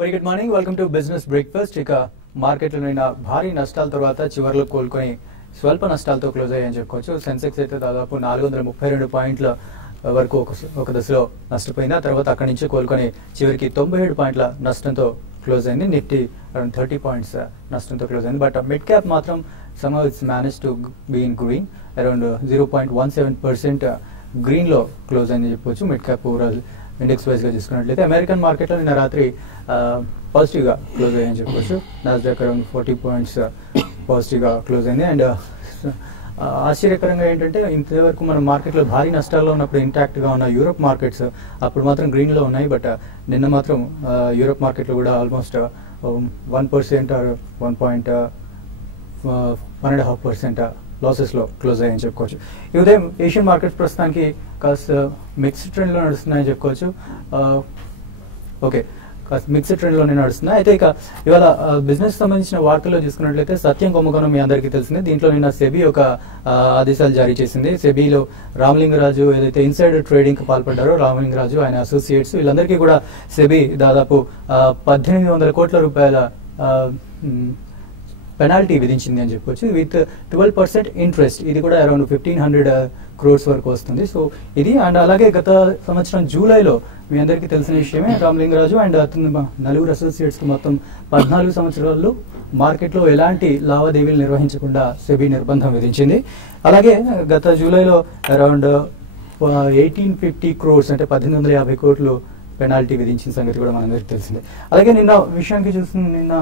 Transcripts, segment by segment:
Very good morning, welcome to business breakfast. ఇక మార్కెట్లో నిన్న భారీ నష్టాల తర్వాత చివరిలో కోలుకొని స్వల్ప నష్టాలతో క్లోజ్ అయ్యాయని చెప్పుకోవచ్చు. సెన్సెక్స్ అయితే దాదాపు 432 పాయింట్ల వరకు ఒక దశలో నష్టపోయింది. ఆ తర్వాత అక్కడి నుంచి కోలుకొని చివరికి 97 పాయింట్ల నష్టంతో క్లోజ్ అయింది. నిఫ్టీ అరౌండ్ 30 పాయింట్స్ నష్టంతో క్లోజ్ అయింది. బట్ మిడ్ క్యాప్ మాత్రం somehow it's managed to be in green, around 0.17% green లో క్లోజ్ అయింది చెప్పొచ్చు. Mid cap overall index wise గా చూసుకున్నట్లయితే అమెరికన్ మార్కెట్ లో నిన్న రాత్రి పాజిటివ్ గా క్లోజ్ అయ్యని చెప్పొచ్చు. నాస్డాక్ అరౌండ్ 40 పాయింట్స్ పాజిటివ్ గా క్లోజ్ అయింది. అండ్ ఆశ్చర్యకరంగా ఏంటంటే ఇంతవరకు మన మార్కెట్ లో భారీ నష్టాల్లో ఉన్నప్పుడు ఇంటాక్ట్ గా ఉన్న యూరోప్ మార్కెట్స్ అప్పుడు మాత్రం గ్రీన్ లో ఉన్నాయి. బట్ నిన్న మాత్రం యూరోప్ మార్కెట్ లో కూడా ఆల్మోస్ట్ 1% ఆర్ 1.5% లాసెస్ లో క్లోజ్ అయ్యని చెప్పుకోవచ్చు. ఈ ఉదయం ఏషియన్ మార్కెట్స్ ప్రస్తుతానికి కాస్త మిక్స్డ్ ట్రెండ్ లో నడుస్తున్నాయని చెప్పుకోవచ్చు. ఓకే, కాస్త మిక్స్డ్ ట్రెండ్ లోనే నడుస్తున్నాయి. అయితే ఇక ఇవాళ బిజినెస్ సంబంధించిన వార్తల్లో చూసుకున్నట్లయితే సత్యం కుంభకోణం మీ అందరికీ తెలిసిందే. దీంట్లో నిన్న సెబీ ఒక ఆదేశాలు జారీ చేసింది. సెబీలో రామలింగరాజు ఏదైతే ఇన్సైడర్ ట్రేడింగ్ కి పాల్పడ్డారో రామలింగరాజు ఆయన అసోసియేట్స్ వీళ్ళందరికీ కూడా సెబీ దాదాపు 1800 కోట్ల రూపాయల పెనాల్టీ విధించింది అని చెప్పొచ్చు. With 12% interest. ఇది కూడా అరౌండ్ 1500 crores వరకు వస్తుంది. సో ఇది అండ్ అలాగే గత సంవత్సరం జూలైలో మీ అందరికీ తెలిసిన విషయమే రామలింగరాజు అండ్ అతని నలుగురు అసోసియేట్స్ కి మొత్తం 14 సంవత్సరాల్లో మార్కెట్లో ఎలాంటి లావాదేవీలు నిర్వహించకుండా సెబీ నిర్బంధం విధించింది. అలాగే గత జూలైలో అరౌండ్ 1850 crores అంటే 1850 కోట్లు పెనాల్టీ విధించిన సంగతి కూడా మనందరికీ తెలిసిందే. అలాగే నిన్న విషయానికి చూస్తున్న నిన్న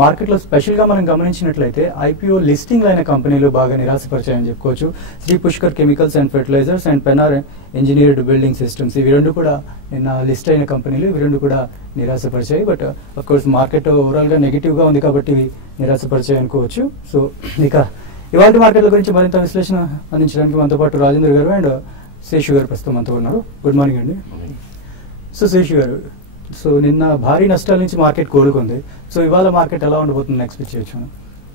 మార్కెట్ లో స్పెషల్ గా మనం గమనించినట్లయితే ఐపీఓ లిస్టింగ్ అయిన కంపెనీలు బాగా నిరాశపరిచాయని చెప్పుకోవచ్చు. Shri Pushkar chemicals and fertilisers and Pennar engineered building systems ఇవి రెండు కూడా నిన్న లిస్ట్ అయిన కంపెనీలు. ఇవి రెండు కూడా నిరాశపరిచాయి. But of course market overall గా నెగిటివ్ గా ఉంది కాబట్టి ఇవి నిరాశపరిచాయి అనుకోవచ్చు. సో ఇక ఇవాళ మార్కెట్ల గురించి మరింత విశ్లేషణ అందించడానికి మనతో పాటు రాజేంద్ర గారు అండ్ శేషు గారు ప్రస్తుతం మనతో ఉన్నారు. గుడ్ మార్నింగ్ అండి. సో శేషు గారు, సో నిన్న భారీ నష్టాల నుంచి మార్కెట్ కోలుకుంది. సో ఇవాళ మార్కెట్ ఎలా ఉండబోతుంది ఎక్స్పెక్ట్ చేయొచ్చు?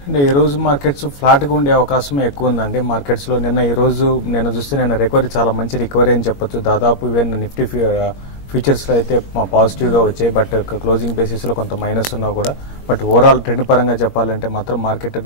అంటే ఈ రోజు మార్కెట్స్ ఫ్లాట్ గా ఉండే అవకాశం ఎక్కువ ఉందండి. మార్కెట్స్ లో ఈ రోజు నేను చూస్తే రికవరీ చాలా మంచి రికవరీ అని చెప్పొచ్చు. దాదాపు ఈవెన్ నిఫ్టీ ఫీచర్స్ లో అయితే పాజిటివ్ గా వచ్చాయి. బట్ క్లోజింగ్ బేసిస్ లో కొంత మైనస్ ఉన్నా కూడా బట్ ఓవరాల్ ట్రెండ్ పరంగా చెప్పాలంటే మాత్రం మార్కెట్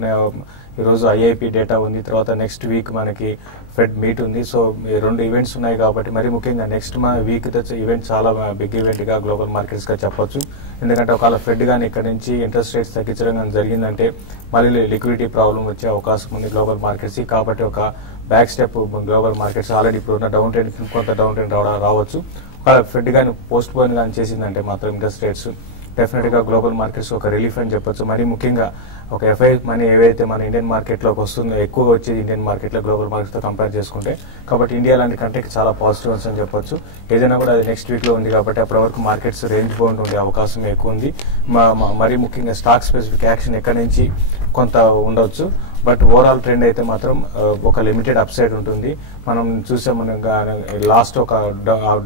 ఈ రోజు ఐఐపి డేటా ఉంది. తర్వాత నెక్స్ట్ వీక్ మనకి ఫెడ్ మీట్ ఉంది. సో ఈ రెండు ఈవెంట్స్ ఉన్నాయి కాబట్టి మరి ముఖ్యంగా నెక్స్ట్ వీక్ ఈవెంట్ చాలా బిగ్ ఈవెంట్ గా గ్లోబల్ మార్కెట్స్ గా చెప్పొచ్చు. ఎందుకంటే ఒకవేళ ఫెడ్ గానీ ఇక్కడ నుంచి ఇంట్రెస్ట్ రేట్స్ తగ్గించడం కానీ జరిగిందంటే మళ్ళీ లిక్విడిటీ ప్రాబ్లం వచ్చే అవకాశం ఉంది గ్లోబల్ మార్కెట్స్. కాబట్టి ఒక back step global markets already ఇప్పుడు ఉన్న డౌన్ ట్రెండ్ కొంత డౌన్ ట్రెండ్ రావచ్చు. ఫెడ్ గానీ పోస్ట్ పోన్ గానీ చేసిందంటే మాత్రం ఇంట్రెస్ట్ రేట్స్ డెఫినెట్ గా గ్లోబల్ మార్కెట్స్ ఒక రిలీఫ్ అని చెప్పొచ్చు. మరి ముఖ్యంగా ఒక ఎఫ్ఐ మనీ ఏవైతే మన ఇండియన్ మార్కెట్ లోకి వస్తుందో ఎక్కువ వచ్చేది ఇండియన్ మార్కెట్ లో గ్లోబల్ మార్కెట్ తో కంపేర్ చేసుకుంటే. కాబట్టి ఇండియా లాంటి కంట్రీకి చాలా పాజిటివ్స్ అని చెప్పొచ్చు. ఏదైనా కూడా అది నెక్స్ట్ వీక్ లో ఉంది కాబట్టి అప్పటి వరకు మార్కెట్స్ రేంజ్ బౌండ్ ఉండే అవకాశం ఎక్కువ ఉంది. మరి ముఖ్యంగా స్టాక్ స్పెసిఫిక్ యాక్షన్ ఎక్కడి నుంచి కొంత ఉండొచ్చు. బట్ ఓవరాల్ ట్రెండ్ అయితే మాత్రం ఒక లిమిటెడ్ అప్ సైడ్ ఉంటుంది. మనం చూసాం లాస్ట్ ఒక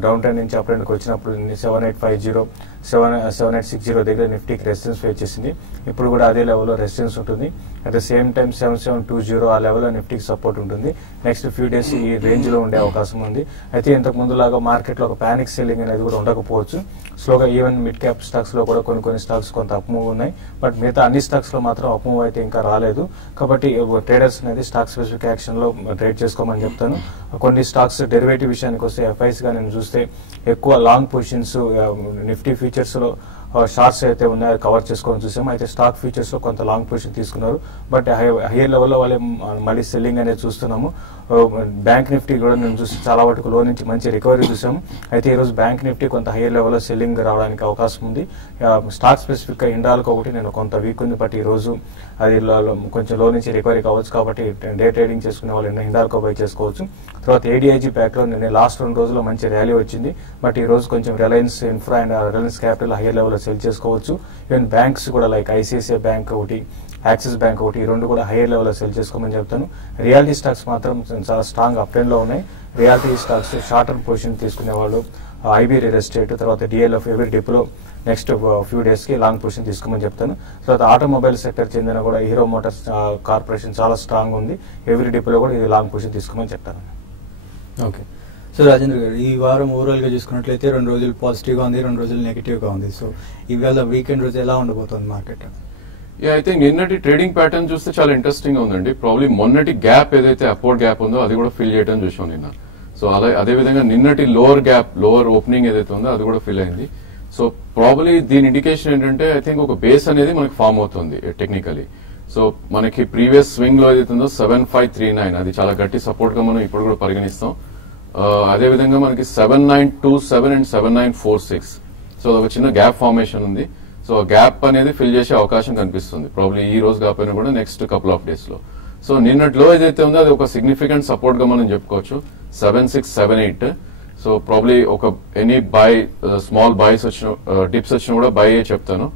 డౌన్ ట్రెండ్ నుంచి అప్ ట్రెండ్కి వచ్చినప్పుడు 7850 7860 దగ్గర నిఫ్టీకి రెసిస్టెన్స్ ఫేస్ చేసింది. ఇప్పుడు కూడా అదే లెవెల్లో రెసిస్టెన్స్ ఉంటుంది. అట్ ద సేమ్ టైం 7720 ఆ లెవెల్లో నిఫ్టీకి సపోర్ట్ ఉంటుంది. నెక్స్ట్ ఫ్యూ డేస్ ఈ రేంజ్ లో ఉండే అవకాశం ఉంది. అయితే ఇంతకు ముందులాగా మార్కెట్ లో ఒక పానిక్ సెల్లింగ్ అనేది కూడా ఉండకపోవచ్చు. స్లోగా ఈవెన్ మిడ్ క్యాప్ స్టాక్స్ లో కూడా కొన్ని స్టాక్స్ కొంత అప్ మూవ్ ఉన్నాయి. బట్ మిగతా అన్ని స్టాక్స్ లో మాత్రం అప్ మూవ్ అయితే ఇంకా రాలేదు. కాబట్టి ట్రేడర్స్ అనేది స్టాక్ స్పెసిఫిక్ యాక్షన్ లో ట్రేడ్ చేసుకోమని చెప్తాను. కొన్ని స్టాక్స్ డెరివేటివ్ విషయానికి వస్తే ఎఫ్ఐస్ గా నేను చూస్తే ఎక్కువ లాంగ్ పొజిషన్స్ నిఫ్టీ ఫీచర్స్ లో షార్ట్స్ అయితే ఉన్నాయో కవర్ చేసుకోవాలని చూసాము. అయితే స్టాక్ ఫీచర్స్ లో కొంత లాంగ్ పొజిషన్ తీసుకున్నారు. బట్ హైయర్ లెవెల్లో వాళ్ళే మళ్ళీ సెల్లింగ్ అనేది చూస్తున్నాము. బ్యాంక్ నిఫ్టీ కూడా నేను చూసి చాలా వరకు లో నుంచి మంచి రికవరీ చూసాము. అయితే ఈ రోజు బ్యాంక్ నిఫ్టీ కొంత హైయర్ లెవెల్లో సెల్లింగ్ రావడానికి అవకాశం ఉంది. స్టాక్ స్పెసిఫిక్ గా ఇండాల్కి ఒకటి నేను కొంత వీక్ ఉంది. బట్ ఈ రోజు అది కొంచెం లో నుంచి రికవరీ కావచ్చు. కాబట్టి డే ట్రేడింగ్ చేసుకునే వాళ్ళు ఇండాల్కో బై చేసుకోవచ్చు. తర్వాత ఏడీఐజీ ప్యాక్ లో నేను లాస్ట్ 2 రోజుల్లో మంచి ర్యాలీ వచ్చింది. బట్ ఈ రోజు కొంచెం Reliance infra and Reliance capital hire లెవెల్లో సెల్ చేసుకోవచ్చు. ఈవెన్ బ్యాంక్స్ కూడా లైక్ ఐసిఐసిఐ బ్యాంక్ ఒకటి, యాక్సిస్ బ్యాంక్ ఒకటి, ఈ రెండు కూడా హైయర్ లెవెల్లో సెల్ చేసుకోమని చెప్తాను. రియాలిటీ స్టాక్స్ మాత్రం చాలా స్ట్రాంగ్ అప్ ట్రెండ్ లో ఉన్నాయి. Reality stocks short term position తీసుకునే వాళ్ళు ఐబీ రియల్ ఎస్టేట్, తర్వాత డిఎల్ఎఫ్ ఎవరి డిప్లో నెక్స్ట్ ఫ్యూ డేస్ కి లాంగ్ పొజిషన్ తీసుకోమని చెప్తాను. తర్వాత ఆటోమొబైల్ సెక్టర్ చెందిన కూడా హీరో మోటార్స్ కార్పొరేషన్ చాలా స్ట్రాంగ్ ఉంది. ఎవరి డిప్లో కూడా ఇది లాంగ్ పొజిషన్ తీసుకోమని చెప్తాను. ఓకే, సో రాజేంద్ర గారు, ఈ వారం ఓవరాల్ గా చూసుకున్నట్లయితే 2 రోజులు పాజిటివ్ గా ఉంది, 2 రోజులు నెగిటివ్ గా ఉంది. సో ఇవాళ వీకెండ్ రోజు ఎలా ఉండబోతుంది మార్కెట్? ఐ థింక్ నిన్నటి ట్రేడింగ్ ప్యాటర్న్ చూస్తే చాలా ఇంట్రెస్టింగ్ గా ఉందండి. ప్రాబ్లీ మొన్నటి గ్యాప్ ఏదైతే అప్వర్డ్ గ్యాప్ ఉందో అది కూడా ఫిల్ చేయడం చూసాం నిన్న. సో అదే విధంగా నిన్నటి లోవర్ ఓపెనింగ్ ఏదైతే ఉందో అది కూడా ఫిల్ అయింది. సో ప్రాబ్లీ దీని ఇండికేషన్ ఏంటంటే ఐ థింక్ ఒక బేస్ అనేది మనకి ఫామ్ అవుతుంది టెక్నికలీ. సో మనకి ప్రీవియస్ స్వింగ్ లో ఏదైతే ఉందో 7539 అది చాలా గట్టి సపోర్ట్ గా మనం ఇప్పుడు కూడా పరిగణిస్తాం. అదేవిధంగా మనకి 7927 అండ్ 7946. సో ఒక చిన్న గ్యాప్ ఫార్మేషన్ ఉంది. సో గ్యాప్ అనేది ఫిల్ చేసే అవకాశం కనిపిస్తుంది ప్రాబ్లీ ఈ రోజు కాకపోయినా కూడా నెక్స్ట్ కపుల్ ఆఫ్ డేస్ లో. సో నిన్నట్లో ఏదైతే ఉందో అది ఒక సిగ్నిఫికెంట్ సపోర్ట్ గా మనం చెప్పుకోవచ్చు 7678. సో ప్రాబ్లీ ఒక ఎనీ బై స్మాల్ బైస్ వచ్చిన డిప్స్ వచ్చినా కూడా బై చెప్తాను.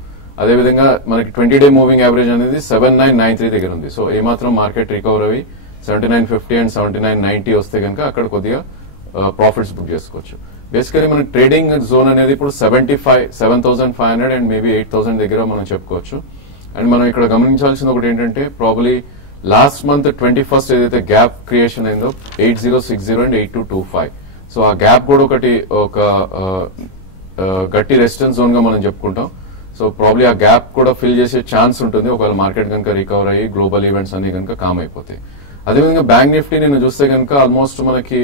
అదేవిధంగా మనకి 20-day మూవింగ్ యావరేజ్ అనేది 7993 దగ్గర ఉంది. సో ఏమాత్రం మార్కెట్ రికవర్ అవి 7950 అండ్ 7990 వస్తే కనుక అక్కడ కొద్దిగా ప్రాఫిట్స్ బుక్ చేసుకోవచ్చు. బేసికలీ మన ట్రేడింగ్ జోన్ అనేది ఇప్పుడు 7,500 అండ్ మేబీ 8,000 దగ్గర మనం చెప్పుకోవచ్చు. అండ్ మనం ఇక్కడ గమనించాల్సిన ఒకటి ఏంటంటే ప్రాబ్లీ లాస్ట్ మంత్ 21st ఏదైతే గ్యాప్ క్రియేషన్ అయిందో 8060 అండ్ 8225. సో ఆ గ్యాప్ కూడా ఒక గట్టి రెసిస్టెన్స్ జోన్ గా మనం చెప్పుకుంటాం. సో ప్రాబ్లీ ఆ గ్యాప్ కూడా ఫిల్ చేసే ఛాన్స్ ఉంటుంది ఒకవేళ మార్కెట్ కనుక రికవర్ అయ్యి గ్లోబల్ ఈవెంట్స్ అన్ని కనుక కామ్ అయిపోతాయి. అదేవిధంగా బ్యాంక్ నిఫ్టీ నేను చూస్తే కనుక ఆల్మోస్ట్ మనకి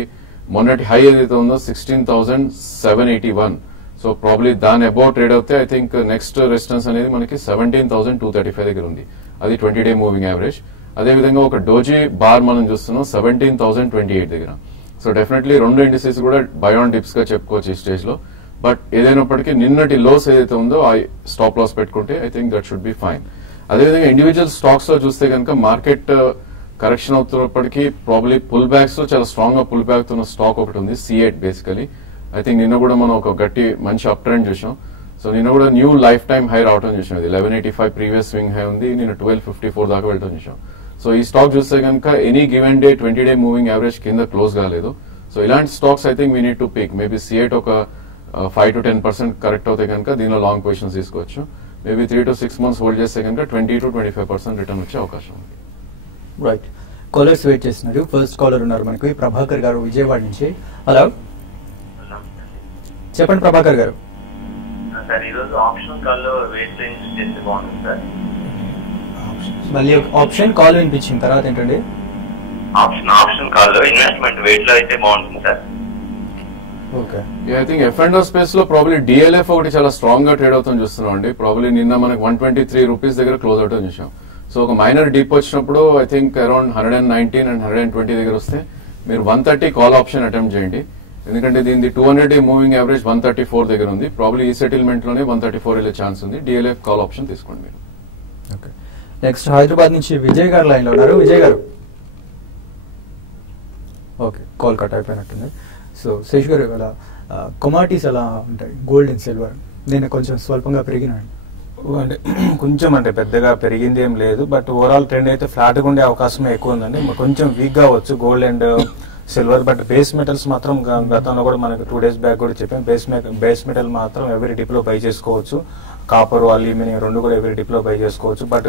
మొన్నటి హై ఏదైతే ఉందో 16,781. సో ప్రాబ్లీ దాని అబౌట్ ట్రేడ్ అవుతే ఐ థింక్ నెక్స్ట్ రెసిస్టెన్స్ అనేది మనకి 17,235 దగ్గర ఉంది. అది 20-day మూవింగ్ యావరేజ్. అదేవిధంగా ఒక డోజీ బార్ మనం చూస్తున్నాం 17,028 దగ్గర. సో డెఫినెట్లీ రెండు ఇండిసెస్ కూడా బయాన్ డిప్స్ గా చెప్పుకోవచ్చు ఈ స్టేజ్ లో. బట్ ఏదైనప్పటికీ నిన్నటి లోస్ ఏదైతే ఉందో ఆ స్టాప్ లాస్ పెట్టుకుంటే I think that should be fine. అదేవిధంగా ఇండివిజువల్ స్టాక్స్ లో చూస్తే కనుక మార్కెట్ కరెక్షన్ అవుతున్నప్పటికీ ప్రాబ్లీ పుల్ బ్యాక్స్ లో చాలా స్ట్రాంగ్ గా పుల్ బ్యాక్ తున్న స్టాక్ ఒకటి ఉంది C8 బేసికలీ. ఐ థింక్ నిన్న కూడా మనం ఒక గట్టి మంచి అప్ ట్రెండ్ చూసాం. సో నిన్న కూడా న్యూ లైఫ్ టైమ్ హై రావడం చూసాం. ఇది 1185 ప్రీవియస్ స్వింగ్ హై ఉంది, నిన్న 1254 దాకా వెళ్ళడం చూసాం. సో ఈ స్టాక్ చూస్తే కనుక any given day 20-day moving average కింద క్లోజ్ కాలేదు. సో ఇలాంటి stocks I think we need to pick. Maybe C8 ఒక 5 to 10% కరెక్ట్ అవుతే కనుక దీనిలో లాంగ్ పొజిషన్స్ తీసుకోవచ్చు. మేబీ 3 to 6 months హోల్డ్ చేస్తే కనుక 20 to 25% రిటర్న్ వచ్చే అవకాశం ఉంది. రైట్, కాలర్స్ వెయిట్ చేస్తున్నారు. ఫస్ట్ కాలర్ ఉన్నారు మనకి ప్రభాకర్ గారు విజయవాడ నుంచి. హలో, చెప్పండి ప్రభాకర్ గారు. సార్ ఈరోజు ఆప్షన్ కాల్ లో వెయిట్ రేంజ్ చేస్తే బాగుంటుంది సార్. మళ్ళీ ఆప్షన్ కాల్ వినిపించిన తర్వాత ఏంటండి? ఆప్షన్ కాల్ లో ఇన్వెస్ట్మెంట్ వెయిట్ లో అయితే బాగుంటుంది sir. Okay, I think F&O space లో ప్రాబ్లీ DLF ఒకటి చాలా స్ట్రాంగ్ గా ట్రేడ్ అవుతుంది చూస్తున్నాం అండి. ప్రాబ్లీ నిన్న మనకి 123 రూపీస్ దగ్గర క్లోజ్ అవుట్ చూసాం. సో ఒక మైనర్ డీప్ వచ్చినప్పుడు ఐ థింక్ అరౌండ్ 119 అండ్ 120 దగ్గర వస్తే మీరు 130 కాల్ ఆప్షన్ అటెంప్ట్ చేయండి. ఎందుకంటే దీని 200-day మూవింగ్ యావరేజ్ 134 దగ్గర ఉంది. ప్రాబ్లీ ఈ సెటిల్మెంట్ లోనే 134 వెళ్ళే ఛాన్స్ ఉంది. DLF కాల్ ఆప్షన్ తీసుకోండి మీరు. ఓకే, నెక్స్ట్ హైదరాబాద్ నుంచి విజయ్ గారు లైన్ లో ఉన్నారు. విజయ్ గారు, ఓకే కాల్ కట్ అయిపోయినట్టుంది. సో శేష్ గారు, ఇవాళ కమాడిటీస్ ఎలా ఉంటాయి? గోల్డ్ అండ్ సిల్వర్ నేను కొంచెం స్వల్పంగా పెరిగినాయి అంటే కొంచెం అంటే పెద్దగా పెరిగింది ఏం లేదు. బట్ ఓవరాల్ ట్రెండ్ అయితే ఫ్లాట్ గా ఉండే అవకాశం ఎక్కువ ఉందండి. కొంచెం వీక్ గా వచ్చు gold and silver. But base metals మాత్రం గతంలో కూడా మనకి 2 days బ్యాక్ కూడా చెప్పాం, బేస్ మెటల్ మాత్రం ఎవరీ డిప్ లో బై చేసుకోవచ్చు. కాపర్, అల్యూమినియం రెండు కూడా ఎవరీ డిప్ లో బై చేసుకోవచ్చు. బట్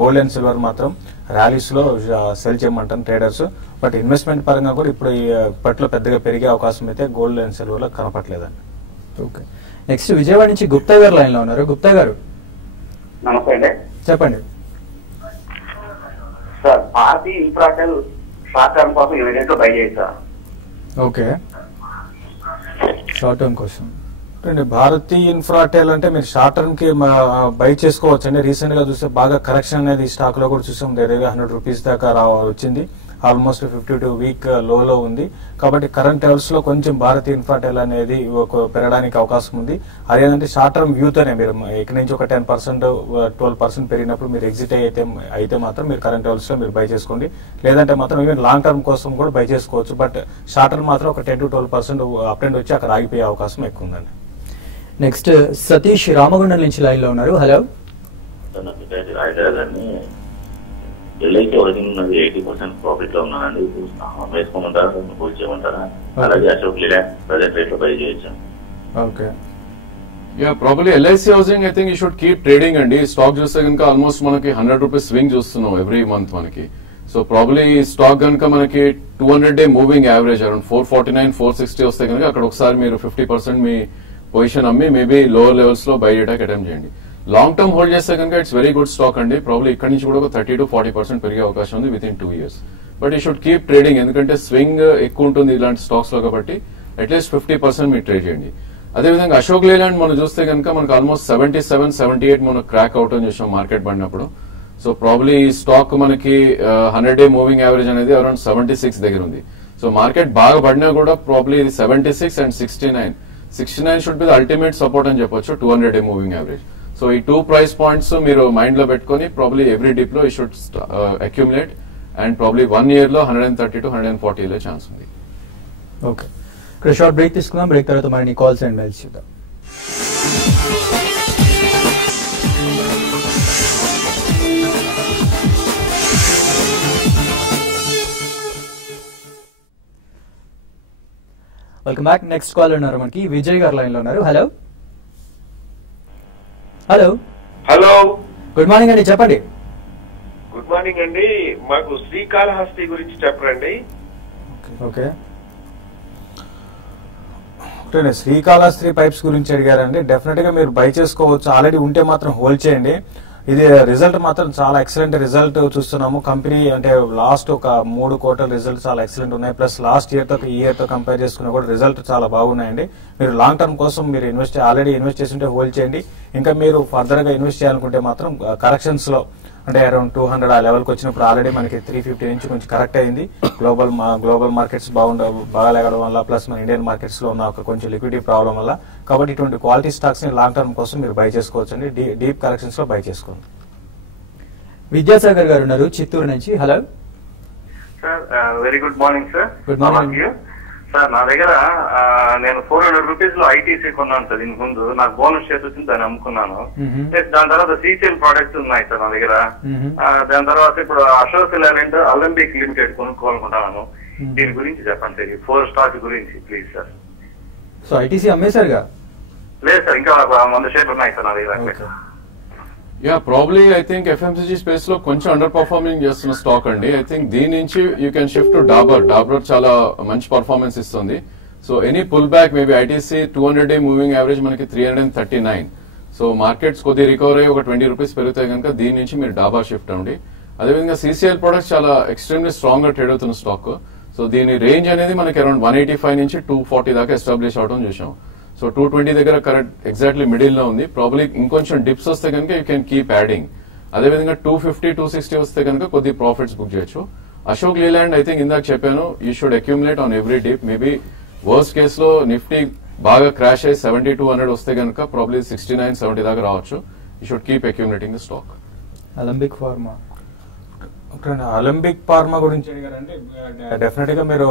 గోల్డ్ అండ్ సిల్వర్ మాత్రం ర్యాలీస్ లో సెల్ చేయమంటారు ట్రేడర్స్. బట్ ఇన్వెస్ట్మెంట్ పరంగా కూడా ఇప్పుడు ఇప్పట్లో పెద్దగా పెరిగే అవకాశం అయితే గోల్డ్ అండ్ సిల్వర్ లో కనపట్లేదండి. ఓకే, నెక్స్ట్ విజయవాడ నుంచి గుప్తా గారు లైన్ లో ఉన్నారు. గుప్తా గారు నమస్తే అండి, చెప్పండి. Sir Bharti Infratel short term కోసం ఇమీడియట్ బై చేయండి సార్. ఓకే, షార్ట్ టర్మ్ కోసం భారతీ ఇన్ఫ్రాటెల్ అంటే మీరు షార్ట్ టర్మ్ కి బై చేసుకోవచ్చు అండి. రీసెంట్ గా చూస్తే బాగా కరెక్షన్ అనేది స్టాక్ లో కూడా చూసాం. దగ్గరగా 100 రూపీస్ దాకా వచ్చింది. ఆల్మోస్ట్ 52 వీక్ లోలో ఉంది. కాబట్టి కరెంట్ లెవెల్స్ లో కొంచెం భారతీ ఇన్ఫ్రాటెల్ అనేది పెరగడానికి అవకాశం ఉంది. అదేంటంటే షార్ట్ టర్మ్ వ్యూతోనే మీరు ఇక్కడ నుంచి ఒక 10% 12% పెరిగినప్పుడు మీరు ఎగ్జిట్ అయితే మాత్రం మీరు కరెంట్ లెవెల్స్ లో మీరు బై చేసుకోండి. లేదంటే మాత్రం ఈవెన్ లాంగ్ టర్మ్ కోసం కూడా బై చేసుకోవచ్చు. బట్ షార్ట్ టర్మ్ మాత్రం ఒక 10 to 12% అప్ అండ్ వచ్చి అక్కడ ఆగిపోయే అవకాశం ఎక్కువ ఉందండి. నెక్స్ట్ సతీష్ రామగుండం నుంచి లైన్ లో ఉన్నారు. హలో, ఎల్ఐకి ఒరిజినల్ 80% ప్రాఫిట్ లో ఉన్నానండి. వేసుకోమంటారా, పూర్తి చేయమంటారా? అలాగే అశోక్ లీలాండ్ ప్రజెంట్ రేట్ లో బై చేయొచ్చు. Okay, probably LIC housing I think you should keep trading అండి. స్టాక్ చూస్తే కనుక ఆల్మోస్ట్ మనకి 100 రూపీస్ స్వింగ్ చూస్తున్నాం ఎవ్రీ మంత్ మనకి. సో ప్రాబ్లీ ఈ స్టాక్ కనుక మనకి 200-డే మూవింగ్ యావరేజ్ అరౌండ్ 449, 460 వస్తే కనుక అక్కడ ఒకసారి మీరు 50% మీ పొజిషన్ అమ్మి మేబీ లోవర్ లెవెల్స్ లో బై చేయడానికి అటెంప్ట్ చేయండి. లాంగ్ టర్మ్ హోల్డ్ చేస్తే కనుక ఇట్స్ వెరీ గుడ్ స్టాక్ అండి. ప్రాబ్లీ ఇక్కడ నుంచి కూడా ఒక 30-40% పెరిగే అవకాశం ఉంది with in 2 years. But you should keep trading, ఎందుకంటే స్వింగ్ ఎక్కువ ఉంటుంది ఇలాంటి స్టాక్స్ లో కాబట్టి అట్లీస్ట్ 50% మీరు ట్రేడ్ చేయండి. అదేవిధంగా అశోక్ లేలాండ్ మనం చూస్తే కనుక మనకు ఆల్మోస్ట్ 77, 78 మనం క్రాక్ అవుట్ అని చూసాం మార్కెట్ పడినప్పుడు. సో ప్రాబ్లీ ఈ స్టాక్ మనకి 100-డే మూవింగ్ యావరేజ్ అనేది అరౌండ్ 76 దగ్గర ఉంది. సో మార్కెట్ బాగా పడినా కూడా ప్రాబ్లీ ఇది 76 and 69 should be the ultimate support అని చెప్పొచ్చు 200-డే మూవింగ్ యావరేజ్. సో ఈ 2 ప్రైస్ పాయింట్స్ మీరు మైండ్ లో పెట్టుకుని ప్రాబ్లీ ఎవ్రీ డిప్ లో ఈ should accumulate and probably 1 year లో 130 to 140 వెళ్ళే ఛాన్స్ ఉంది. ఓకే, ఇక్కడ షార్ట్ బ్రేక్ తీసుకుందాం. బ్రేక్ తర్వాత మరి కాల్స్ అండ్ మెయిల్స్ చూద్దాం. Welcome back. నెక్స్ట్ కాల్ ఉన్నారు మనకి విజయ్ గారు లైన్ లో ఉన్నారు. Hello hello hello, good morning అండి, చెప్పండి. గుడ్ మార్నింగ్ అండి. మాకు శ్రీకాళహస్తి గురించి చెప్పండి. ఓకే, శ్రీకాళహస్తి పైప్స్ గురించి అడిగారండి. డెఫినెట్ గా మీరు బై చేసుకోవచ్చు. ఆల్రెడీ ఉంటే మాత్రం హోల్డ్ చేయండి. ఇది రిజల్ట్ మాత్రం చాలా ఎక్సలెంట్ రిజల్ట్ చూస్తున్నాము. కంపెనీ అంటే లాస్ట్ ఒక 3 quarter రిజల్ట్ చాలా ఎక్సలెంట్ ఉన్నాయి. ప్లస్ లాస్ట్ ఇయర్ తో ఈ ఇయర్ తో కంపేర్ చేసుకున్నా కూడా రిజల్ట్ చాలా బాగున్నాయండి. మీరు లాంగ్ టర్మ్ కోసం మీరు ఆల్రెడీ ఇన్వెస్ట్ చేస్తుంటే హోల్డ్ చేయండి. ఇంకా మీరు ఫర్దర్ గా ఇన్వెస్ట్ చేయాలనుకుంటే మాత్రం కరెక్షన్స్ లో అంటే అరౌండ్ 200 ఆ లెవెల్కి వచ్చినప్పుడు ఆల్రెడీ మనకి 350 నుంచి కొంచెం కరెక్ట్ అయింది. గ్లోబల్ మార్కెట్స్ బాగా లేవడం వల్ల ప్లస్ మన ఇండియన్ మార్కెట్స్ లో ఉన్న ఒక కొంచెం లిక్విడిటీ ప్రాబ్లం వల్ల, కాబట్టి ఇటువంటి క్వాలిటీ స్టాక్స్ ని లాంగ్ టర్మ్ కోసం మీరు బై చేసుకోవచ్చు అండి. డీప్ కరెక్షన్స్ లో బై చేసుకోండి. విద్యాసాగర్ గారు ఉన్నారు చిత్తూరు నుంచి. Hello sir, very good morning sir. Good morning sir. నా దగ్గర నేను 400 రూపీస్ లో ఐటీసీ కొన్నాను సార్. దీని ముందు నాకు బోనస్ షేర్స్ వచ్చింది, దాన్ని అమ్ముకున్నాను. దాని తర్వాత సీసీఎల్ ప్రొడక్ట్స్ ఉన్నాయి సార్ నా దగ్గర. దాని తర్వాత ఇప్పుడు అశోక్ లేలాండ్ అలంబిక్ లిమిటెడ్ కొనుక్కోవాలనుకుంటున్నాను. దీని గురించి చెప్పండి సార్, 4 స్టాక్ గురించి ప్లీజ్ సార్. సో ఐటీసీ అమ్మేశారుగా? లేదు సార్, ఇంకా 100 షేర్లు ఉన్నాయి సార్ నా దగ్గర. Yeah, probably I think FMCG space లో కొంచెం అండర్ పర్ఫార్మింగ్ చేస్తున్న స్టాక్ అండి. ఐ థింక్ దీని నుంచి you can shift to Dabur చాలా మంచి పర్ఫార్మెన్స్ ఇస్తుంది. So any pull back maybe ITC 200-డే మూవింగ్ యావరేజ్ మనకి 339. సో మార్కెట్స్ కొద్దిగా రికవర్ అయ్యి ఒక 20 రూపీస్ పెరిగితే కనుక దీని నుంచి మీరు డాబర్ షిఫ్ట్ అవ్వండి. అదేవిధంగా సీసీఎల్ ప్రొడక్ట్స్ చాలా ఎక్స్ట్రీమ్లీ స్ట్రాంగ్ గా ట్రేడ్ అవుతున్న స్టాక్. సో దీని రేంజ్ అనేది మనకి అరౌండ్ 185 నుంచి 240 దాకా ఎస్టాబ్లిష్ అవడం చూసాం. సో 220 దగ్గర కరెక్ట్ ఎగ్జాక్ట్లీ మిడిల్ లో ఉంది. ప్రాబ్లీ ఇంకొంచెం డిప్స్ వస్తే కనుక యూ కెన్ కీప్ యాడింగ్. అదేవిధంగా 250, 260 వస్తే కనుక కొద్ది ప్రాఫిట్స్ బుక్ చేయొచ్చు. అశోక్ లేలాండ్ ఐ థింక్ ఇందాక చెప్పాను, you should accumulate on every dip. Maybe worst case లో నిఫ్టీ బాగా క్రాష్ అయ్యి 7200 వస్తే కనుక ప్రాబ్లీ 69, 70 దాకా రావచ్చు. You should keep accumulating the stock. Alembic pharma Alembic pharma గురించి అడిగారంటే డెఫినెట్ గా మీరు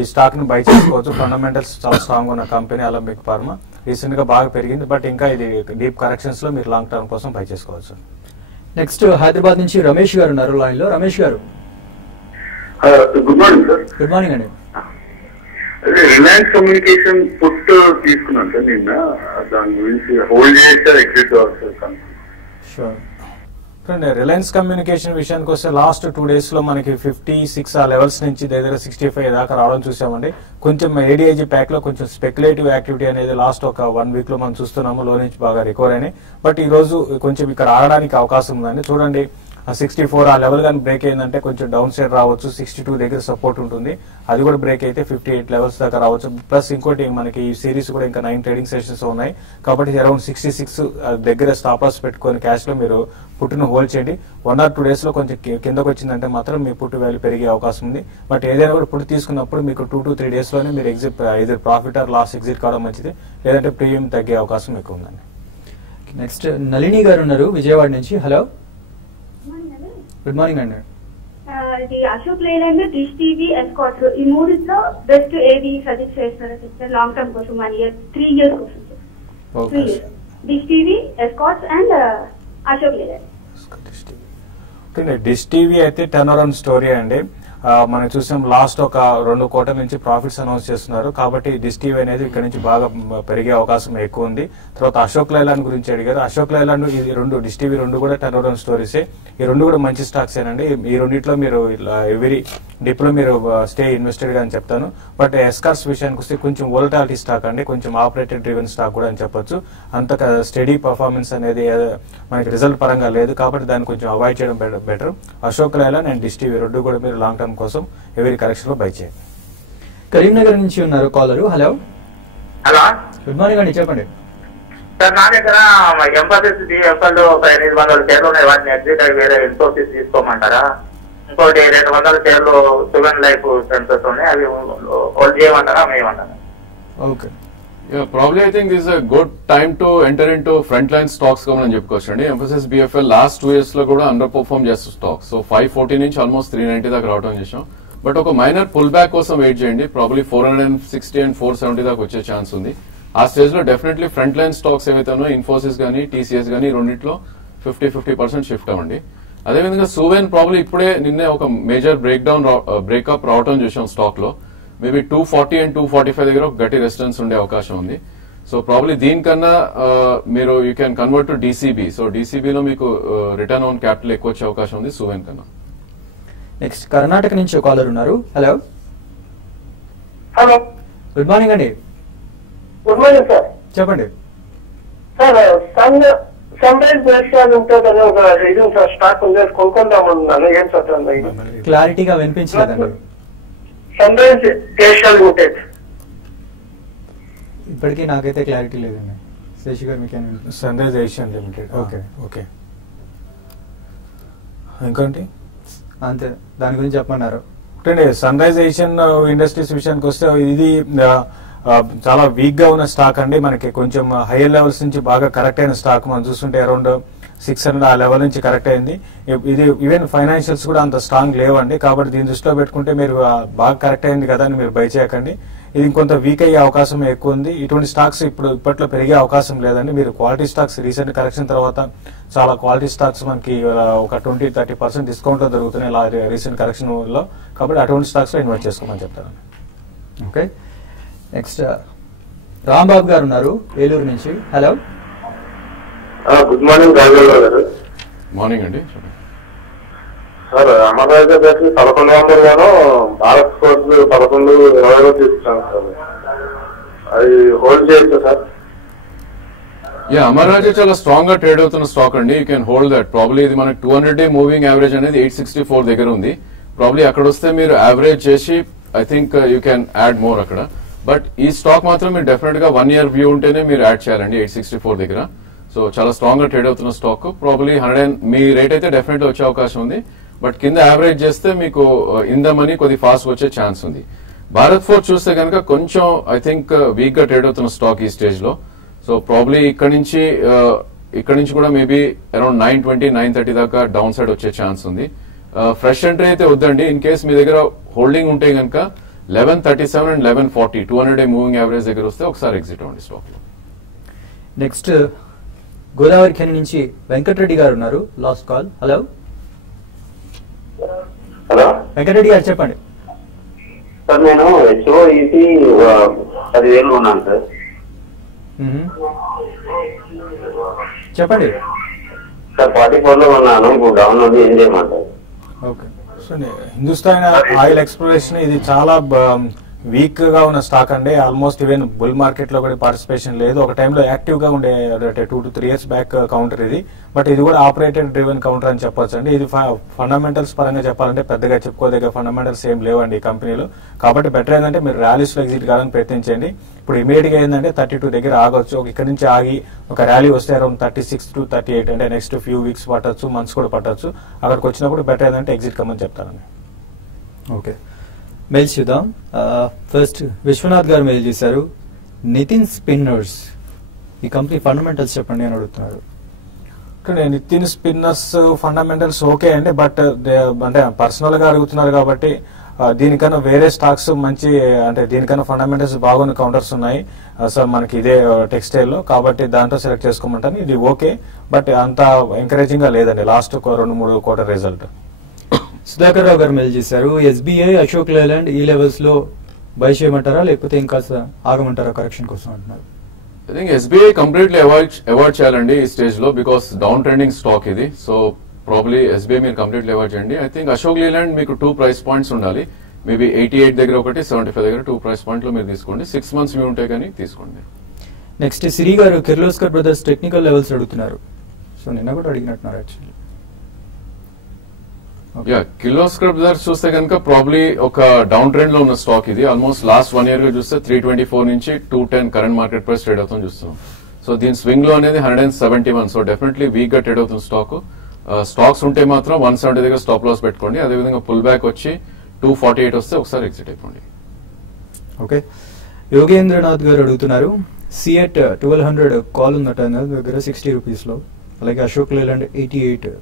ఈ స్టాక్ ని బై చేసుకోవచ్చు. ఫండమెంటల్స్ చాలా స్ట్రాంగ్ ఉన్న కంపెనీ అలంబిక్ ఫార్మా. రీసెంట్ గా బాగా పెరిగింది, బట్ ఇంకా ఇది డీప్ కరెక్షన్స్ లో మీరు లాంగ్ టర్మ్ కోసం బై చేసుకోవచ్చు. నెక్స్ట్ హైదరాబాద్ నుంచి రమేష్ గారు ఉన్నారు లైన్ లో. రమేష్ గారు good morning sir. Good morning అండి. రిలయన్స్ కమ్యూనికేషన్ పుట్ తీసుకున్నాను సార్ నిన్న. దాని గురించి హోల్డ్ చేస్తే ఎగ్జిట్ కావాలి సార్. షూర్. రిలయన్స్ కమ్యూనికేషన్ విషయానికి వస్తే లాస్ట్ 2 days లో మనకి 56 ఆ లెవెల్స్ నుంచి దగ్గర 65 దాకా రావడం చూసామండి. కొంచెం ఏడీఐజీ ప్యాక్ లో కొంచెం స్పెక్యులేటివ్ యాక్టివిటీ అనేది లాస్ట్ ఒక 1 week లో మనం చూస్తున్నాము. లో నుంచి బాగా రికవర్ అయినాయి, బట్ ఈ రోజు కొంచెం ఇక్కడ ఆడడానికి అవకాశం ఉందండి. చూడండి 64 ఆ లెవెల్ కానీ బ్రేక్ అయిందంటే కొంచెం డౌన్ సైడ్ రావచ్చు. 62 దగ్గర సపోర్ట్ ఉంటుంది, అది కూడా బ్రేక్ అయితే 58 లెవెల్స్ దాకా రావచ్చు. ప్లస్ ఇంకోటి మనకి ఈ సిరీస్ కూడా ఇంకా 9 ట్రేడింగ్ సెషన్స్ ఉన్నాయి కాబట్టి అరౌండ్ 66 దగ్గర స్టాప్ లాస్ పెట్టుకొని క్యాష్ లో మీరు పుట్టును హోల్డ్ చేయండి. 1 or 2 days లో కొంచెం కిందకు వచ్చిందంటే మాత్రం మీ పుట్టు వాల్యూ పెరిగే అవకాశం ఉంది. బట్ ఏదైనా కూడా పుట్టు తీసుకున్నప్పుడు మీకు 2 to 3 days లోనే మీరు exit either profit or loss exit కావడం మంచిది, లేదంటే ప్రీమియం తగ్గే అవకాశం ఎక్కువ ఉందండి. నెక్స్ట్ నళిని గారు ఉన్నారు విజయవాడ నుంచి. హలో గుడ్ మార్నింగ్ అండి. ఇది అశోక్ లేలాండ్, డిష్ టీవీ, ఎస్కాట్ ఈ మూడిట్లో బెస్ట్ ఏది సజెస్ట్ చేస్తారా సార్ లాంగ్ టర్మ్ కోసం? 1 year 3 years కోసం సార్. 3 years Dish TV, Escorts and Ashok Leyland. Dish TV అయితే టర్న్ అరౌండ్ స్టోరీ అండి. మనం చూసాం లాస్ట్ ఒక 2 quarter నుంచి ప్రాఫిట్స్ అనౌన్స్ చేస్తున్నారు. కాబట్టి డిష్ టీవీ అనేది ఇక్కడ నుంచి బాగా పెరిగే అవకాశం ఎక్కువ ఉంది. తర్వాత అశోక్ లైలాండ్ గురించి అడిగారు. అశోక్ లైలాండ్ ఇది 2 డిష్ టీవీ 2 కూడా టర్న్ అరౌండ్ స్టోరీసే. ఈ 2 కూడా మంచి స్టాక్స్ ఏనండి. ఈ రెండిట్లో మీరు ఎవరీ డిప్ లో మీరు స్టే ఇన్వెస్టెడ్ గా అని చెప్తాను. బట్ ఎస్కార్స్ విషయానికి వస్తే కొంచెం వోలటాలిటీ స్టాక్ అండి, కొంచెం ఆపరేటెడ్ డ్రివెన్ స్టాక్ కూడా అని చెప్పొచ్చు. అంత స్టడీ పర్ఫార్మెన్స్ అనేది మనకి రిజల్ట్ పరంగా లేదు, కాబట్టి దాన్ని కొంచెం అవాయిడ్ చేయడం better. Ashok Leyland and dish TV 2 కూడా మీరు లాంగ్ టర్మ్ కోసం ఎవరీ కరెక్షన్ లో బై చేయండి. కరీంనగర్ నుంచి ఉన్నారు collar. Hello hello, good morning అండి, చెప్పండి. సార్ నా దగ్గర ఎంఫసిస్ డిఎఫ్ఎల్ ఒక 800 షేర్లు ఉన్నాయి. వాటిని ఎగ్జిట్ అయ్యి వేరే ఇన్ఫోసిస్ తీసుకోమంటారా? ఇంకోటి 200 షేర్లు సువెన్ లైఫ్ సెన్సెస్ ఉన్నాయి, అవి హోల్డ్ చేయమంటారా, అమ్మేయమంటారా? Okay. Yeah, probably I think this is a good time to enter into frontline stocks గా మనం చెప్పుకోవచ్చు అండి. ఎంఫసిస్ బిఎఫ్ఎల్ లాస్ట్ 2 years లో కూడా అండర్ పర్ఫార్మ్ చేస్తూ స్టాక్. సో 540 నుంచి ఆల్మోస్ట్ 390 దాకా రావడం చేసాం. బట్ ఒక మైనర్ పుల్ బ్యాక్ కోసం వెయిట్ చేయండి. ప్రాబ్లీ 460 అండ్ 470 దాకా వచ్చే ఛాన్స్ ఉంది. ఆ స్టేజ్ లో డెఫినెట్లీ ఫ్రంట్ లైన్ స్టాక్స్ ఏవైతే ఉన్నాయో ఇన్ఫోసిస్ గానీ టీసీఎస్ గానీ రెండింటిలో 50% షిఫ్ట్ అవ్వండి. అదేవిధంగా సువెన్ ప్రాబ్లీ ఇప్పుడే నిన్నే ఒక మేజర్ బ్రేకప్ రావడం చూసాం స్టాక్ లో. మేబీ 240 అండ్ 245 దగ్గర ఒక గట్టి రెసిస్టెన్స్ ఉండే అవకాశం ఉంది. సో ప్రాబ్లీ దీనికన్నా మీరు you can convert to DCB. So డీసీబీలో మీకు రిటర్న్ ఆన్ క్యాపిటల్ ఎక్కువ వచ్చే అవకాశం ఉంది సువెన్ కన్నా. నెక్స్ట్ కర్ణాటక నుంచి కాలర్ ఉన్నారు. హలో హలో, గుడ్ మార్నింగ్ అండి, గుడ్ మార్నింగ్ సార్. చెప్పండి. సార్ సన్ రైజ్ వేషాలు ఉంటుంది కదా, ఒక ఇది సార్ స్టాక్ ఉంది, కొనుక్కుందామన్నాను. ఏం సార్ క్లారిటీగా వినిపించలేదండి. Sunrise Asia limited. ఇప్పటికీ నాకైతే క్లారిటీ లేదండి. శశి గారు మీకు sunrise Asian limited. Okay okay, ఇంకోటి అంతే, దాని గురించి చెప్పమన్నారు. ఒకటండి సన్ రైజ్ ఏషియన్ ఇండస్ట్రీస్ విషయానికి వస్తే ఇది చాలా వీక్ గా ఉన్న స్టాక్ అండి. మనకి కొంచెం హైయర్ లెవెల్స్ నుంచి బాగా కరెక్ట్ అయిన స్టాక్ మనం చూస్తుంటే అరౌండ్ 600 ఆ లెవెల్ నుంచి కరెక్ట్ అయింది. ఇది ఈవెన్ ఫైనాన్షియల్స్ కూడా అంత స్ట్రాంగ్ లేవండి. కాబట్టి దీని దృష్టిలో పెట్టుకుంటే మీరు బాగా కరెక్ట్ అయింది కదా అని మీరు బై చేయకండి. ఇది ఇంకొంత వీక్ అయ్యే అవకాశం ఎక్కువ ఉంది. ఇటువంటి స్టాక్స్ ఇప్పట్లో పెరిగే అవకాశం లేదండి. మీరు క్వాలిటీ స్టాక్స్ రీసెంట్ కరెక్షన్ తర్వాత చాలా క్వాలిటీ స్టాక్స్ మనకి ఒక 20-30% డిస్కౌంట్ లో దొరుకుతున్నాయి రీసెంట్ కరెక్షన్ లో. కాబట్టి అటువంటి స్టాక్స్ లో ఇన్వెస్ట్ చేసుకోమని చెప్తాను. ఓకే. నెక్స్ట్ రాంబాబు గారు ఉన్నారు ఏలూరు నుంచి. హలో గుడ్ మార్నింగ్ రాజేశ్వర గారు. మార్నింగ్ అండి. Sir Amaravati battery 1100 Bharat sports 1120 తీసుకున్నాను సార్. అది హోల్డ్ చేయొచ్చు సార్? యా, అమర్రాజా చాలా స్ట్రాంగ్ గా ట్రేడ్ అవుతున్న స్టాక్ అండి. You can hold that. Probably ఇది మనకి 200-day మూవింగ్ యావరేజ్ అనేది 864 దగ్గర ఉంది. ప్రాబ్లీ అక్కడ వస్తే మీరు యావరేజ్ చేసి I think you can add more అక్కడ. బట్ ఈ స్టాక్ మాత్రం మీరు డెఫినెట్ గా 1 year వ్యూ ఉంటేనే మీరు యాడ్ చేయాలండి 864 దగ్గర. సో చాలా స్ట్రాంగ్ గా ట్రేడ్ అవుతున్న స్టాక్. ప్రాబ్లీ 100 మీ రేట్ అయితే డెఫినెట్ వచ్చే అవకాశం ఉంది. బట్ కింద యావరేజ్ చేస్తే మీకు ఇన్ ద మనీ కొద్ది ఫాస్ట్ వచ్చే ఛాన్స్ ఉంది. భారత్ ఫోర్జ్ చూస్తే కనుక కొంచెం ఐ థింక్ వీక్ గా ట్రేడ్ అవుతున్న స్టాక్ ఈ స్టేజ్ లో. సో ప్రాబ్లీ ఇక్కడ నుంచి కూడా మేబీ అరౌండ్ 920-930 దాకా డౌన్ సైడ్ వచ్చే ఛాన్స్ ఉంది. ఫ్రెష్ ఎంట్రీ అయితే వద్దండి. ఇన్ కేస్ మీ దగ్గర హోల్డింగ్ ఉంటే కనుక 1137 అండ్ 1140 200-day మూవింగ్ యావరేజ్ దగ్గర వస్తే ఒకసారి ఎగ్జిట్ అవ్వండి స్టాక్ లో. నెక్స్ట్ గోదావరి ఖని నుంచి వెంకటరెడ్డి గారు ఉన్నారు. Last call. Hello hello Venkatareddy గారు చెప్పండి. సార్ నేను HOEC 10,000 ఉన్నాను సార్. చెప్పండి సార్ 44 లో ఉన్నాను. ఇప్పుడు డౌన్ ఉంది, ఏం చేయమంటారు? ఓకే. హిందుస్థాన్ ఆయిల్ ఎక్స్ప్లోరేషన్ ఇది చాలా వీక్ గా ఉన్న స్టాక్ అండి. ఆల్మోస్ట్ ఈవెన్ బుల్ మార్కెట్ లో కూడా పార్టిసిపేషన్ లేదు. ఒక టైంలో యాక్టివ్ గా ఉండే 2 to 3 years బ్యాక్ కౌంటర్ ఇది. బట్ ఇది కూడా ఆపరేటెడ్ డ్రివెన్ కౌంటర్ అని చెప్పొచ్చు అండి. ఇది ఫండమెంటల్స్ పరంగా చెప్పాలంటే పెద్దగా చెప్పుకోదగ్గ ఫండమెంటల్స్ ఏం లేవండి ఈ కంపెనీలో. కాబట్టి బెటర్ ఏంటంటే మీరు ర్యాలీస్ లో ఎగ్జిట్ కావాలని ప్రయత్నించండి. ఇప్పుడు ఇమీడియట్ గా ఏంటంటే 32 దగ్గర ఆగొచ్చు. ఇక్కడ నుంచి ఆగి ఒక ర్యాలీ వస్తే అరౌండ్ 36 to 38 అంటే నెక్స్ట్ ఫ్యూ వీక్స్ పట్టొచ్చు, మంత్స్ కూడా పట్టొచ్చు. అక్కడికి వచ్చినప్పుడు బెటర్ ఏంటంటే ఎగ్జిట్ కమ్మని చెప్తానండి. ఓకే, మెయిల్స్ చూద్దాం. ఫస్ట్ విశ్వనాథ్ గారు మెయిల్ చేశారు. నితిన్ స్పిన్నర్స్ ఈ కంపెనీ ఫండమెంటల్స్ చెప్పండి అని అడుగుతున్నారు. నితిన్ స్పిన్నర్స్ ఫండమెంటల్స్ ఓకే అండి. బట్ అంటే పర్సనల్ గా అడుగుతున్నారు కాబట్టి దీనికన్నా వేరే స్టాక్స్ మంచి అంటే దీనికన్నా ఫండమెంటల్స్ బాగున్న కౌంటర్స్ ఉన్నాయి సార్ మనకి ఇదే టెక్స్టైల్ లో. కాబట్టి దాంట్లో సెలెక్ట్ చేసుకోమంటాను. ఇది ఓకే, బట్ అంత ఎంకరేజింగ్ గా లేదండి లాస్ట్ 2-3 quarter రిజల్ట్. సుధాకర్ రావు గారు మెయిల్ చేశారు, ఎస్బీఐ, అశోక్ లేలాండ్ ఈ లెవెల్స్ లో బై చేయమంటారా లేకపోతే ఇంకా ఆగమంటారా కరెక్షన్ కోసం అంటున్నారు. I think SBI completely avoid చేయాలండి ఈ స్టేజ్ లో, బికాస్ డౌన్ ట్రెండింగ్ స్టాక్ ఇది. సో ప్రాబ్లీ ఎస్బీఐ మీరు కంప్లీట్లీ అవాయిడ్ చేయండి. ఐ థింక్ అశోక్ లేలాండ్ మీకు 2 ప్రైస్ పాయింట్స్ ఉండాలి. మేబీ 88 దగ్గర ఒకటి, 75 దగ్గర 2 ప్రైస్ పాయింట్ లో మీరు తీసుకోండి. 6 months వ్యూ ఉంటే కానీ తీసుకోండి. నెక్స్ట్ సిరి గారు కిర్లోస్కర్ బ్రదర్స్ టెక్నికల్ లెవెల్స్ అడుగుతున్నారు. సో నిన్న కూడా అడిగినట్టున్నారు యాక్చువల్లీ. కిర్లోస్కర్ బ్రదర్స్ చూస్తే కనుక ప్రాబ్లీ ఒక డౌన్ ట్రెండ్ లో ఉన్న స్టాక్ ఇది. ఆల్మోస్ట్ లాస్ట్ 1 year గా చూస్తే 324 నుంచి 210 కరెంట్ మార్కెట్ ప్రైస్ ట్రేడ్ అవుతుంది చూస్తున్నాం. సో దీని స్వింగ్ లో అనేది 171. సో డెఫినెట్లీ వీక్ గా ట్రేడ్ అవుతుంది స్టాక్. స్టాక్స్ ఉంటే మాత్రం 170 దగ్గర స్టాప్ లాస్ పెట్టుకోండి. అదేవిధంగా పుల్ బ్యాక్ వచ్చి 248 వస్తే ఒకసారి ఎగ్జిట్ అయిపోండి. ఓకే, యోగేంద్రనాథ్ గారు అడుగుతున్నారు, సిఎట్ 1200 కాల్ ఉందట దగ్గర 60 రూపీస్ లో, అలాగే అశోక్ లేలాండ్ 88.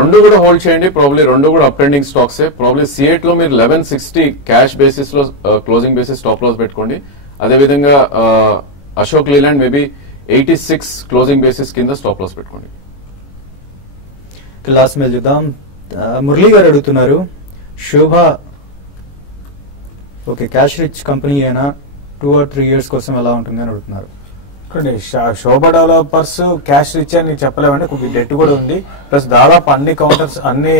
రెండు కూడా హోల్డ్ చేయండి. ప్రాబ్లీ రెండు కూడా up trending stocks. Probably CEAT లో మీరు 1160 క్యాష్ బేసిస్ లో క్లోజింగ్ బేసిస్ స్టాప్ లాస్ పెట్టుకోండి. అదేవిధంగా Ashok Leyland maybe 86 closing basis కింద స్టాప్ లాస్ పెట్టుకోండి. లాస్ట్ మెయిల్ చూద్దాం. మురళీ గారు అడుగుతున్నారు, Shobha okay cash rich company అయినా 2 or 3 years కోసం ఎలా ఉంటుంది అని అడుగుతున్నారు. శోభ డెవలపర్స్ క్యాష్ రిచ్ అని చెప్పలేమండి, కొద్ది డెట్ కూడా ఉంది. ప్లస్ దాదాపు అన్ని కౌంటర్స్ అన్ని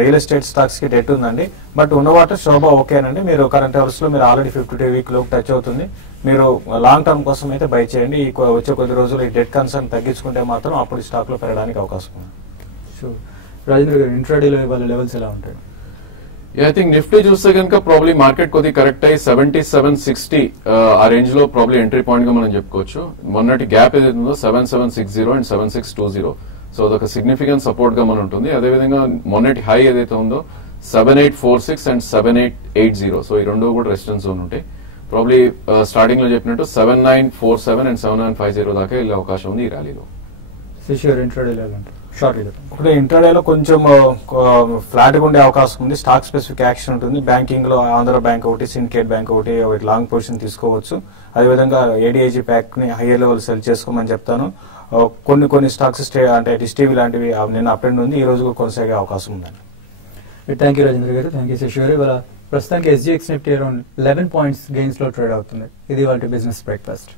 రియల్ ఎస్టేట్ స్టాక్స్ కి డెట్ ఉందండి. బట్ ఉన్నవాట శోభ ఓకేనండి. మీరు కరెంట్ అవర్స్ లో మీరు ఆల్రెడీ 52 వీక్ లో టచ్ అవుతుంది. మీరు లాంగ్ టర్మ్ కోసం అయితే బై చేయండి. వచ్చే కొద్ది రోజులు ఈ డెట్ కన్సర్న్ తగ్గించుకుంటే మాత్రం అప్పుడు స్టాక్ లో పెరగడానికి అవకాశం ఉంది. సో రాజేంద్ర గారు ఇంట్రాడేలో వాళ్ళ లెవెల్స్ ఎలా ఉంటాయి? ఐ థింక్ నిఫ్టీ చూస్తే కనుక ప్రాబ్లీ మార్కెట్ కొద్దిగా కరెక్ట్ అయ్యి 7760 ఆ రేంజ్ లో ప్రాబ్లీ ఎంట్రీ పాయింట్ గా మనం చెప్పుకోవచ్చు. మొన్నటి గ్యాప్ ఏదైతే ఉందో 7760 అండ్ 7620. సో అదొక సిగ్నిఫికెంట్ సపోర్ట్ గా మనం ఉంటుంది. అదేవిధంగా మొన్నటి హై ఏదైతే ఉందో 7846 అండ్ 7880. సో ఈ రెండు కూడా రెసిస్టెన్స్ జోన్ ఉంటాయి. ప్రాబ్లీ స్టార్టింగ్ లో చెప్పినట్టు 7947 అండ్ 7950 దాకా వెళ్ళే అవకాశం ఉంది ఈ ర్యాలీలో. ఇప్పుడు ఇంట్రాడేలో కొంచెం ఫ్లాట్ గా ఉండే అవకాశం ఉంది. స్టాక్ స్పెసిఫిక్ యాక్షన్ ఉంటుంది. బ్యాంకింగ్ లో ఆంధ్ర బ్యాంక్ ఒకటి, సిండికేట్ బ్యాంక్ ఒకటి లాంగ్ పొజిషన్ తీసుకోవచ్చు. అదేవిధంగా ఏడీఐజీ ప్యాక్ ని హైయర్ లెవెల్ సెల్ చేసుకోమని చెప్తాను. కొన్ని స్టాక్స్ అంటే డిస్టీవీ లాంటివి నిన్న అప్ అండ్ ఉంది, ఈ రోజు కూడా కొనసాగే అవకాశం ఉందండి. థ్యాంక్ యూ రాజేంద్ర గారు, థ్యాంక్ యూ శశి గారు. ఇవాళ ప్రస్తుతానికి SGX Nifty around 11 points gains లో ట్రేడ్ అవుతుంది. ఇది వాటి బిజినెస్ బ్రేక్ఫాస్ట్.